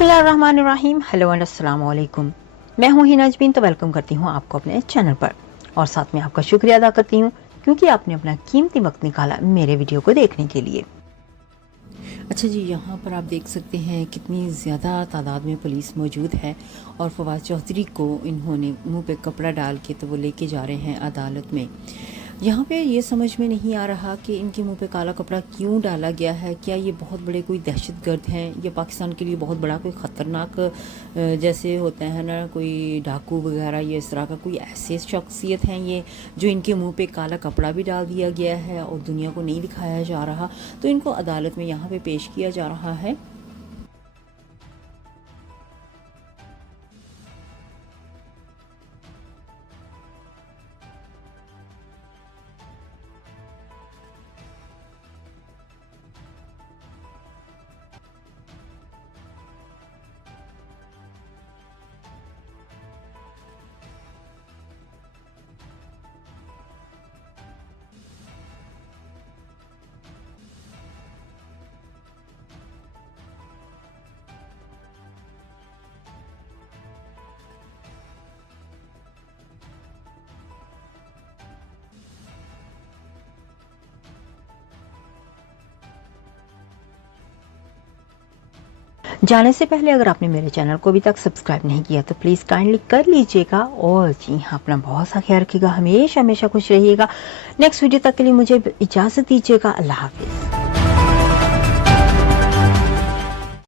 बिस्मिल्लाहिर्रहमानिर्रहीम। Hello and अस्सलाम वालेकुम। मैं हूं हिना अजमीन, तो वेलकम करती हूं आपको अपने चैनल पर और साथ में आपका शुक्रिया अदा करती हूं क्योंकि आपने अपना कीमती वक्त निकाला मेरे वीडियो को देखने के लिए। अच्छा जी, यहाँ पर आप देख सकते हैं कितनी ज़्यादा तादाद में पुलिस मौजूद है और फवाद चौधरी को इन्होंने मुंह पे कपड़ा डाल के तो वो लेके जा रहे हैं अदालत में। यहाँ पे ये समझ में नहीं आ रहा कि इनके मुंह पे काला कपड़ा क्यों डाला गया है। क्या ये बहुत बड़े कोई दहशतगर्द हैं या पाकिस्तान के लिए बहुत बड़ा कोई ख़तरनाक जैसे होता है ना, कोई डाकू वगैरह या इस तरह का कोई ऐसे शख्सियत हैं ये जो इनके मुंह पे काला कपड़ा भी डाल दिया गया है और दुनिया को नहीं दिखाया जा रहा, तो इनको अदालत में यहाँ पे पेश किया जा रहा है। जाने से पहले अगर आपने मेरे चैनल को अभी तक सब्सक्राइब नहीं किया तो प्लीज़ काइंडली कर लीजिएगा और जी हाँ, अपना बहुत सा ख्याल रखिएगा, हमेशा हमेशा खुश रहिएगा। नेक्स्ट वीडियो तक के लिए मुझे इजाज़त दीजिएगा। अल्लाह हाफिज़।